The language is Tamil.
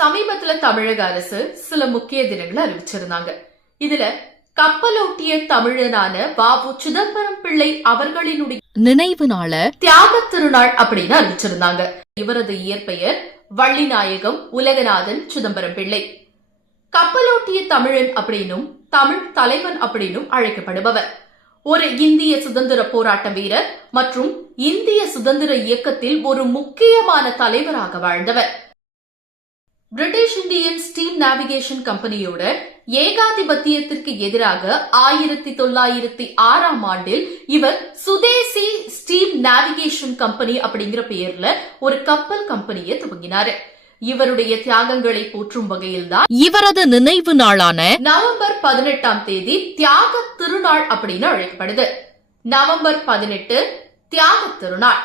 சமீபத்துல தமிழக அரசு சில முக்கிய தினங்களை அறிவிச்சிருந்தாங்க. இதுல கப்பலோட்டிய தமிழனான வ.உ. சிதம்பரம் பிள்ளை அவர்களினுடைய நினைவு நாள தியாக திருநாள் அப்படின்னு அறிவிச்சிருந்தாங்க. இவரது இயற்பெயர் வள்ளிநாயகம் உலகநாதன் சிதம்பரம் பிள்ளை. கப்பலோட்டிய தமிழன் அப்படின்னும் தமிழ் தலைவன் அப்படின்னும் அழைக்கப்படுபவர். ஒரு இந்திய சுதந்திர போராட்ட வீரர் மற்றும் இந்திய சுதந்திர இயக்கத்தில் ஒரு முக்கியமான தலைவராக வாழ்ந்தவர். பிரிட்டிஷ் இந்தியன் ஸ்டீம் நேவிகேஷன் கம்பெனியோட ஏகாதிபத்தியத்திற்கு எதிராக 1906ஆம் ஆண்டில் இவர் சுதேசி ஸ்டீம் நேவிகேஷன் கம்பெனி அப்படிங்கிற பெயர்ல ஒரு கப்பல் கம்பெனியை துவங்கினாரு. இவருடைய தியாகங்களை போற்றும் வகையில்தான் இவரது நினைவு நாளான நவம்பர் 18ஆம் தேதி தியாக திருநாள் அப்படின்னு அழைக்கப்படுது. நவம்பர் 18 தியாக திருநாள்.